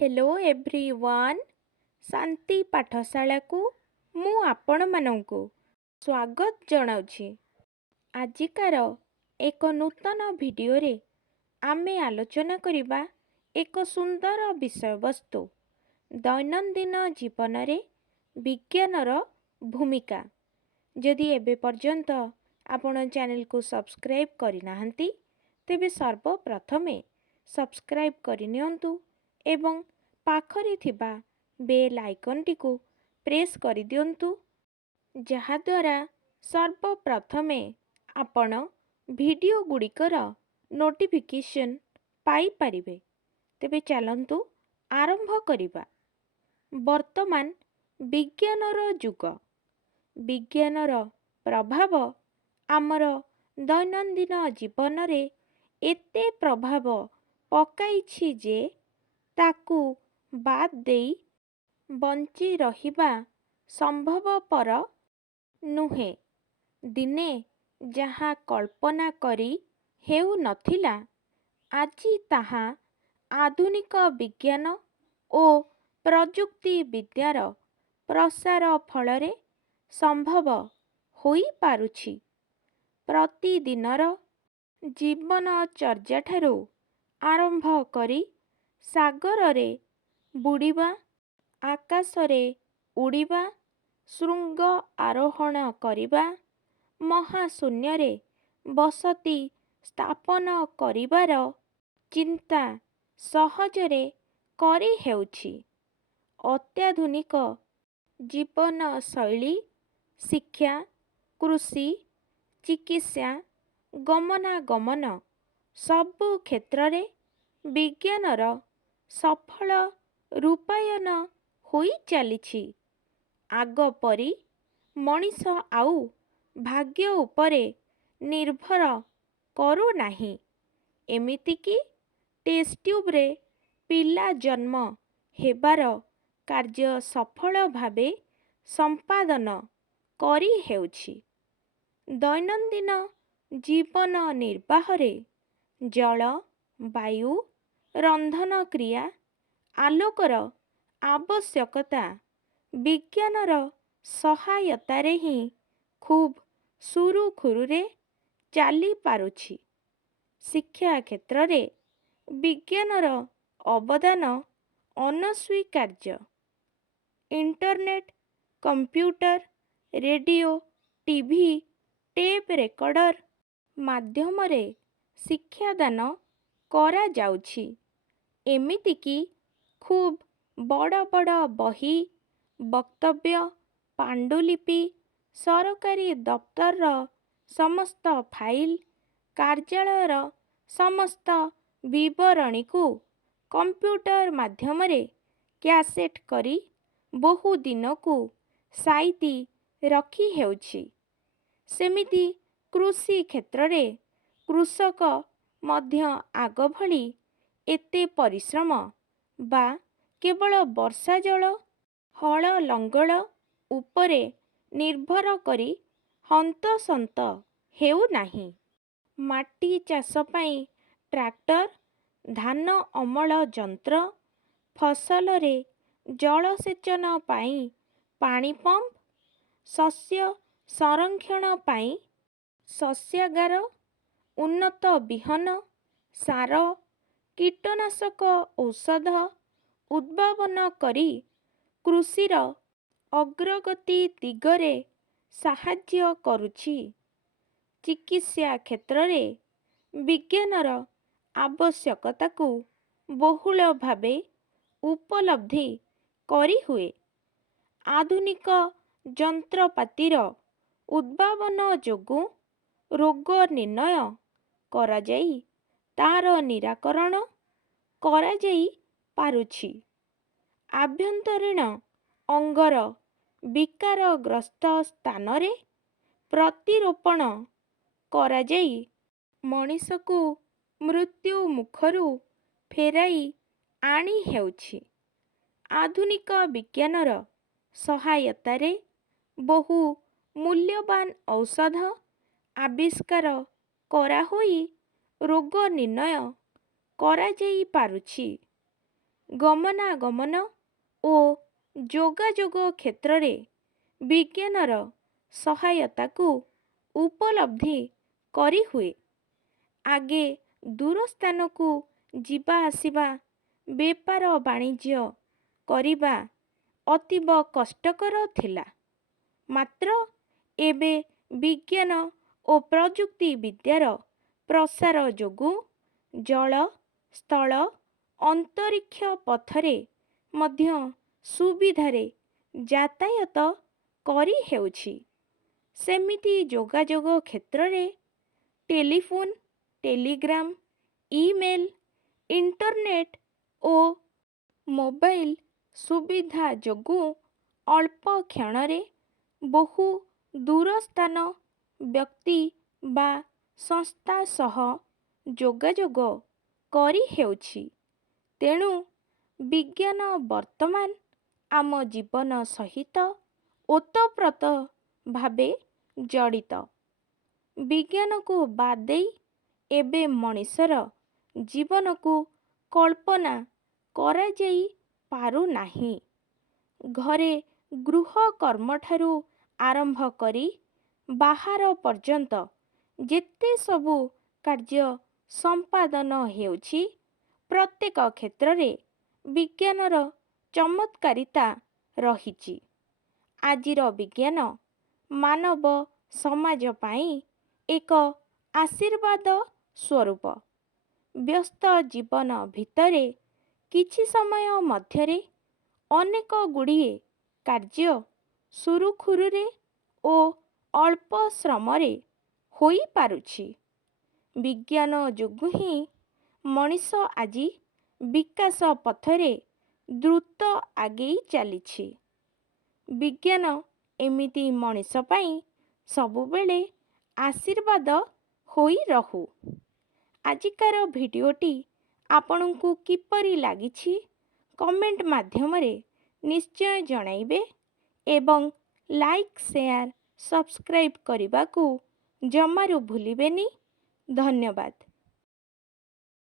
Hello everyone शांति पाठशाला को मु आपण मानंकु स्वागत जनाउछि। आजिकार एक नूतन वीडियो रे आमे आलोचना करिबा एक सुंदर विषय वस्तु दैनंदिन जीवन रे विज्ञानर भूमिका। जदि एबे पर्यंत आपण चैनल को सब्सक्राइब करिनाहंती तेबे सर्वप्रथमे सब्सक्राइब करिनियंतु एवं पाखरे थिबा बेल आइकन टिको प्रेस करि दियंतु जहा द्वारा सर्वप्रथमे आपण वीडियो गुड़िकर नोटिफिकेशन पाई परिबे। तेबे चलंतु आरंभ करिबा। वर्तमान विज्ञानर युग। विज्ञानर प्रभाव आमर दैनंदिन जीवन रे एते प्रभाव पकाइछि जे ताकू बाद देई बंची रहिबा संभवपर नुहे। दिने जहाँ कल्पना करी हेउ नथिला आजी ताहा आधुनिक विज्ञान ओ प्रजुक्ति विद्यार प्रसार फलरे संभव होई पारुछि। प्रतिदिनर जीवनचर्या ठारू आरंभ करी सागर रे बुड़ीबा, आकाशरे उड़ीबा, शृंग आरोहण करिबा, महाशून्य रे बसती स्थापन करिबार चिंता सहजरे करी हेउछि। अत्याधुनिक जीवन शैली, शिक्षा, कृषि, चिकित्सा, गमनागमन सबु क्षेत्र रे विज्ञानर सफल रूपायन होई चलिछि। आग परी मनीष आउ भाग्य उपरे निर्भर करू नाही। एमिति कि टेस्ट ट्यूब रे पिला जन्म हेबार कार्य सफल भावे संपादन करी हेउछि। दैनंदिन जीवन निर्वाह रे जल, वायु, रंधन क्रिया, आलोकर आवश्यकता विज्ञानर सहायता रे ही खूब सुरुखुरु रे चाली पारुछि। शिक्षा क्षेत्र रे विज्ञानर अवदान अनस्वीकार्य। Internet, computer, radio, TV, tape recorder माध्यम रे शिक्षादान करा जाउछि। एमिति कि खूब बड़ बड़ बही, वक्तव्य, पांडुलिपि, सरकारी दफ्तर समस्त फाइल, कार्यालयर समस्त विवरणी को कंप्यूटर माध्यम रे कैसेट करी बहु दिन को साइती रखी हेउछि। सेमिति कृषि क्षेत्र रे कृषक मध्य आग भली एते परिश्रम बा केवल वर्षा जल, हल लंगल उपरे निर्भर करी हंतसंत हेउ नाही। माटी चाष पाई ट्रैक्टर, धान अमल यंत्र, फसल रे जलसेचन पाई पानी पंप, शस्य संरक्षण पाई शस्यागार, उन्नत बिहन, सार, कीटनाशक औषध उद्भावन करी कृषिर अग्रगति दिगरे साहाय्य करुछि। चिकित्सा क्षेत्र रे विज्ञानर आवश्यकता को बहुल भावे उपलब्धि करी हुए। आधुनिक यंत्रपातिर उद्भावन जोगु रोग निर्णय करा जाई तार निराकरण करा जाई पारुछि। आभ्यंतरीण अंगर विकारग्रस्त स्थान रे प्रतिरोपण करा जाई मनीष को मृत्यु मुखरु फेराई आनी हेउछि। आधुनिक विज्ञानर सहायता रे बहु मूल्यवान औषध आविष्कार करा होई रोग निर्णय करा जाई पारुछि। ଗମନାଗମନ ଓ ଯୋଗାଯୋଗ କ୍ଷେତ୍ରରେ ବିଜ୍ଞାନର ସହାୟତାକୁ ଉପଲବ୍ଧି କରିହୁଏ। ଆଗେ ଦୂର ସ୍ଥାନକୁ ଯିବା ଆସିବା, ବେପାର ବାଣିଜ୍ୟ କରିବା ଅତୀବ କଷ୍ଟକର ଥିଲା। ମାତ୍ର ଏବେ ବିଜ୍ଞାନ ଓ ପ୍ରଯୁକ୍ତି ବିଦ୍ୟାର ପ୍ରସାର ଯୋଗୁଁ ଜଳ, ସ୍ଥଳ, ଅନ୍ତରିକ୍ଷ ପଥରେ ମଧ୍ୟ ସୁବିଧାରେ ଯାତାୟାତ କରି ହେଉଛି। ସେମିତି ଯୋଗାଯୋଗ କ୍ଷେତ୍ରରେ ଟେଲିଫୋନ, ଟେଲିଗ୍ରାମ, ଇମେଲ, ଇଣ୍ଟରନେଟ ଓ ମୋବାଇଲ ସୁବିଧା ଯୋଗୁଁ ଅଳ୍ପ କ୍ଷଣରେ ବହୁ ଦୂରସ୍ଥାନ ବ୍ୟକ୍ତି ବା ସଂସ୍ଥା ସହ ଯୋଗାଯୋଗ କରି ହେଉଛି। ତେଣୁ ବିଜ୍ଞାନ ବର୍ତ୍ତମାନ ଆମ ଜୀବନ ସହିତ ଓତପ୍ରୋତ ଭାବେ ଜଡ଼ିତ। ବିଜ୍ଞାନକୁ ବାଦ ଦେଇ ଏବେ ମଣିଷର ଜୀବନକୁ କଳ୍ପନା କରାଯାଇ ପାରୁନାହିଁ। ଘରେ ଗୃହକର୍ମଠାରୁ ଆରମ୍ଭ କରି ବାହାର ପର୍ଯ୍ୟନ୍ତ ଯେତେ ସବୁ କାର୍ଯ୍ୟ ସମ୍ପାଦନ ହେଉଛି, ପ୍ରତ୍ୟେକ କ୍ଷେତ୍ରରେ ବିଜ୍ଞାନର ଚମତ୍କାରିତା ରହିଛି। ଆଜିର ବିଜ୍ଞାନ ମାନବ ସମାଜ ପାଇଁ ଏକ ଆଶୀର୍ବାଦ ସ୍ୱରୂପ। ବ୍ୟସ୍ତ ଜୀବନ ଭିତରେ କିଛି ସମୟ ମଧ୍ୟରେ ଅନେକ ଗୁଡ଼ିଏ କାର୍ଯ୍ୟ ସୁରୁଖୁରୁରେ ଓ ଅଳ୍ପ ଶ୍ରମରେ ହୋଇପାରୁଛି। ବିଜ୍ଞାନ ଯୋଗୁଁ ହିଁ ମଣିଷ ଆଜି ବିକାଶ ପଥରେ ଦ୍ରୁତ ଆଗେଇ ଚାଲିଛି। ବିଜ୍ଞାନ ଏମିତି ମଣିଷ ପାଇଁ ସବୁବେଳେ ଆଶୀର୍ବାଦ ହୋଇ ରହୁ। ଆଜିକାର ଭିଡ଼ିଓଟି ଆପଣଙ୍କୁ କିପରି ଲାଗିଛି କମେଣ୍ଟ ମାଧ୍ୟମରେ ନିଶ୍ଚୟ ଜଣାଇବେ ଏବଂ ଲାଇକ୍, ସେୟାର, ସବସ୍କ୍ରାଇବ୍ କରିବାକୁ ଜମାରୁ ଭୁଲିବେନି। ଧନ୍ୟବାଦ।